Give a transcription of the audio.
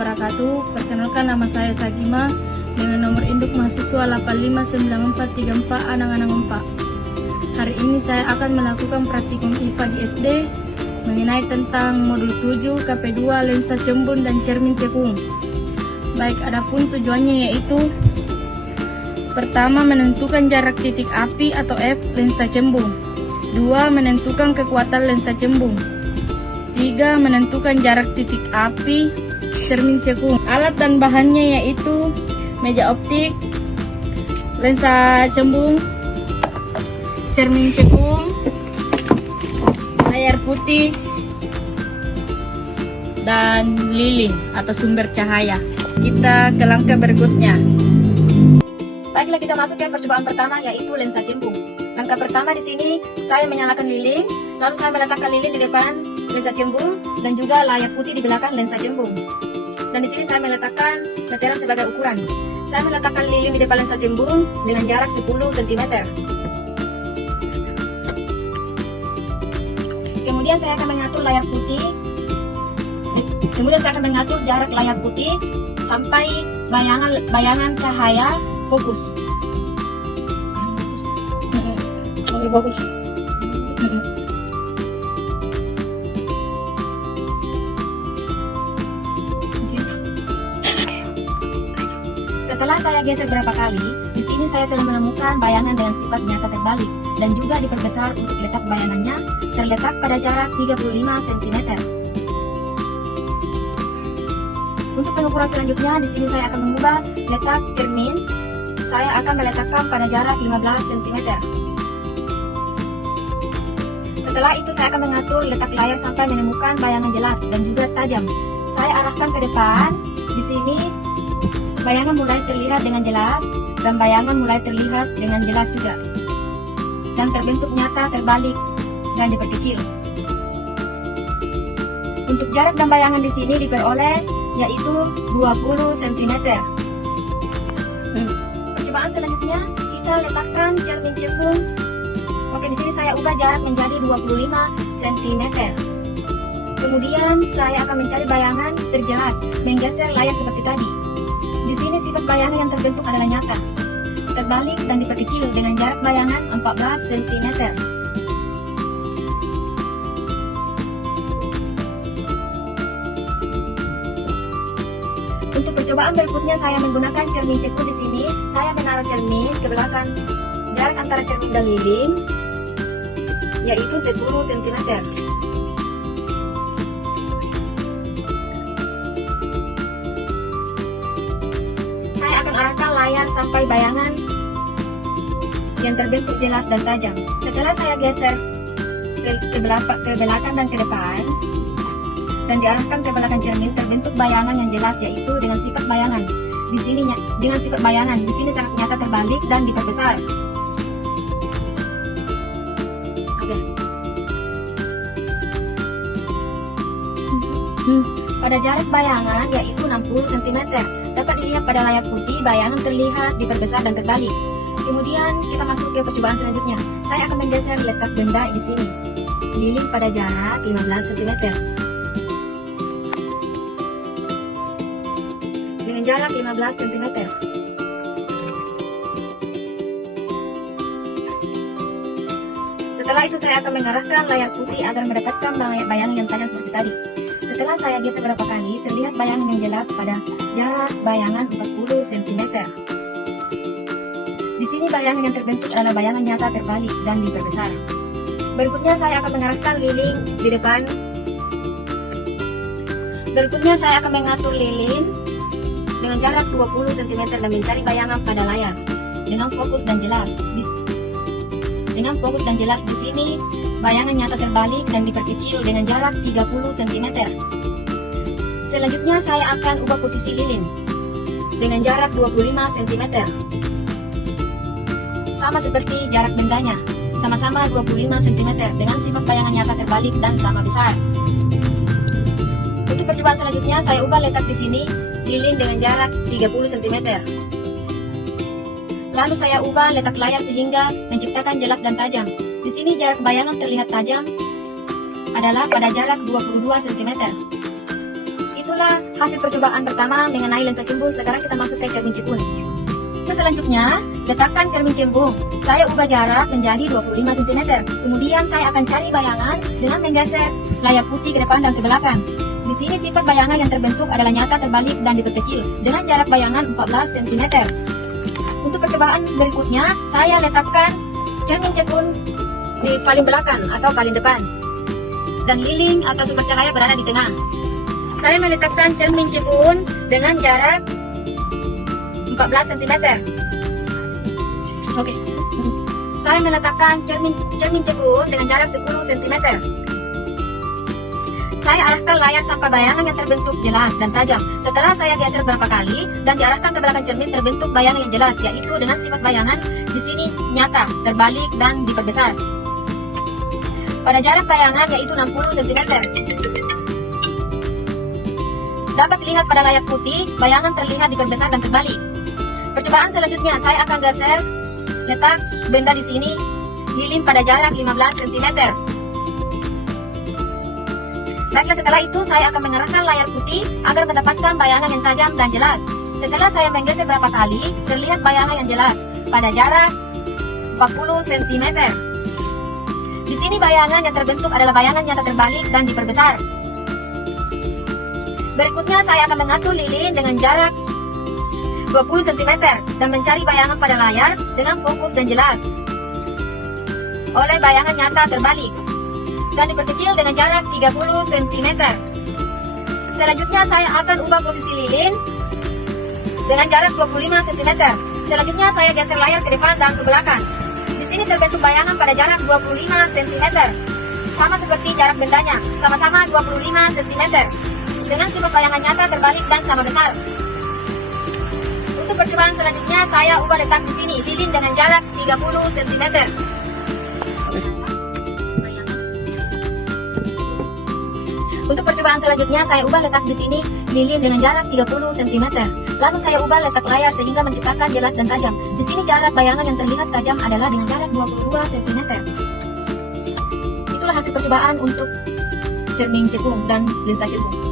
wabarakatuh. Perkenalkan, nama saya Sakima dengan nomor induk mahasiswa 859434 Anang-Anang 4. Hari ini saya akan melakukan praktikum IPA di SD mengenai tentang modul 7 KP2 lensa cembung dan cermin cekung. Baik, adapun tujuannya yaitu pertama, menentukan jarak titik api atau F lensa cembung. 2. Menentukan kekuatan lensa cembung. 3. Menentukan jarak titik api cermin cekung. Alat dan bahannya yaitu meja optik, lensa cembung, cermin cekung, layar putih, dan lilin atau sumber cahaya. Kita ke langkah berikutnya. Baiklah, kita masuk ke percobaan pertama, yaitu lensa cembung. Langkah pertama di sini saya menyalakan lilin, lalu saya meletakkan lilin di depan lensa cembung dan juga layar putih di belakang lensa cembung. Dan di sini saya meletakkan meteran sebagai ukuran. Saya meletakkan lilin di depan lensa cembung dengan jarak 10 cm. Kemudian saya akan mengatur layar putih. Kemudian saya akan mengatur jarak layar putih sampai bayangan cahaya fokus. Bagus. Setelah saya geser beberapa kali, di sini saya telah menemukan bayangan dengan sifat nyata terbalik dan juga diperbesar untuk letak bayangannya terletak pada jarak 35 cm. Untuk pengukuran selanjutnya, di sini saya akan mengubah letak cermin. Saya akan meletakkan pada jarak 15 cm. Setelah itu saya akan mengatur letak layar sampai menemukan bayangan jelas dan juga tajam. Saya arahkan ke depan. Di sini bayangan mulai terlihat dengan jelas dan bayangan mulai terlihat dengan jelas juga. Dan terbentuk nyata terbalik dan diperkecil. Untuk jarak dan bayangan di sini diperoleh yaitu 20 cm. Percobaan selanjutnya kita letakkan cermin cembung. Oke, di sini saya ubah jarak menjadi 25 cm. Kemudian saya akan mencari bayangan terjelas, menggeser layar seperti tadi. Di sini sifat bayangan yang terbentuk adalah nyata, terbalik dan diperkecil dengan jarak bayangan 14 cm. Untuk percobaan berikutnya saya menggunakan cermin cekung di sini. Saya menaruh cermin ke belakang. Jarak antara cermin dan lilin yaitu 10 cm. Saya akan arahkan layar sampai bayangan yang terbentuk jelas dan tajam. Setelah saya geser ke belakang dan ke depan dan diarahkan ke belakang cermin, terbentuk bayangan yang jelas yaitu dengan sifat bayangan. Di sini di sini sangat nyata terbalik dan diperbesar. Pada jarak bayangan yaitu 60 cm. Dapat dilihat pada layar putih bayangan terlihat diperbesar dan terbalik. Kemudian kita masuk ke percobaan selanjutnya. Saya akan menggeser letak benda di sini. Lilin pada jarak 15 cm. Dengan jarak 15 cm. Setelah itu saya akan mengarahkan layar putih agar mendapatkan bayangan yang tajam seperti tadi. Setelah saya geser beberapa kali, terlihat bayangan yang jelas pada jarak bayangan 40 cm. Di sini bayangan yang terbentuk adalah bayangan nyata terbalik dan diperbesar. Berikutnya saya akan mengarahkan lilin di depan. Berikutnya saya akan mengatur lilin dengan jarak 20 cm dan mencari bayangan pada layar dengan fokus dan jelas. Di sini bayangan nyata terbalik dan diperkecil dengan jarak 30 cm. Selanjutnya saya akan ubah posisi lilin dengan jarak 25 cm. Sama seperti jarak bendanya, sama-sama 25 cm dengan sifat bayangan nyata terbalik dan sama besar. Untuk percobaan selanjutnya saya ubah letak di sini lilin dengan jarak 30 cm. Lalu saya ubah letak layar sehingga menciptakan jelas dan tajam. Di sini jarak bayangan terlihat tajam adalah pada jarak 22 cm. Itulah hasil percobaan pertama mengenai lensa cembung. Sekarang kita masuk ke cermin cekung. Selanjutnya, letakkan cermin cembung. Saya ubah jarak menjadi 25 cm. Kemudian saya akan cari bayangan dengan menggeser layar putih ke depan dan ke belakang. Di sini sifat bayangan yang terbentuk adalah nyata, terbalik, dan diperkecil dengan jarak bayangan 14 cm. Untuk percobaan berikutnya, saya letakkan cermin cekung di paling belakang atau paling depan, dan lilin atau sumber cahaya berada di tengah. Saya meletakkan cermin cekung dengan jarak 14 cm. Oke. Saya meletakkan cermin cekung dengan jarak 10 cm. Saya arahkan layar sampai bayangan yang terbentuk jelas dan tajam. Setelah saya geser beberapa kali dan diarahkan ke belakang cermin, terbentuk bayangan yang jelas, yaitu dengan sifat bayangan di sini nyata, terbalik, dan diperbesar. Pada jarak bayangan yaitu 60 cm. Dapat dilihat pada layar putih, bayangan terlihat diperbesar dan terbalik. Percobaan selanjutnya, saya akan geser letak benda di sini, lilin pada jarak 15 cm. Baiklah, setelah itu saya akan mengarahkan layar putih agar mendapatkan bayangan yang tajam dan jelas. Setelah saya menggeser beberapa kali, terlihat bayangan yang jelas pada jarak 40 cm. Di sini bayangan yang terbentuk adalah bayangan nyata, terbalik, dan diperbesar. Berikutnya saya akan mengatur lilin dengan jarak 20 cm dan mencari bayangan pada layar dengan fokus dan jelas oleh bayangan nyata terbalik dan diperkecil dengan jarak 30 cm. Selanjutnya saya akan ubah posisi lilin dengan jarak 25 cm. Selanjutnya saya geser layar ke depan dan ke belakang. Di sini terbentuk bayangan pada jarak 25 cm. Sama seperti jarak bendanya, sama-sama 25 cm. Dengan sifat bayangan nyata, terbalik, dan sama besar. Untuk percobaan selanjutnya, saya ubah letak di sini lilin dengan jarak 30 cm. Untuk percobaan selanjutnya, saya ubah letak di sini lilin dengan jarak 30 cm. Lalu saya ubah letak layar sehingga menciptakan jelas dan tajam. Di sini jarak bayangan yang terlihat tajam adalah dengan jarak 22 cm. Itulah hasil percobaan untuk cermin cekung dan lensa cekung.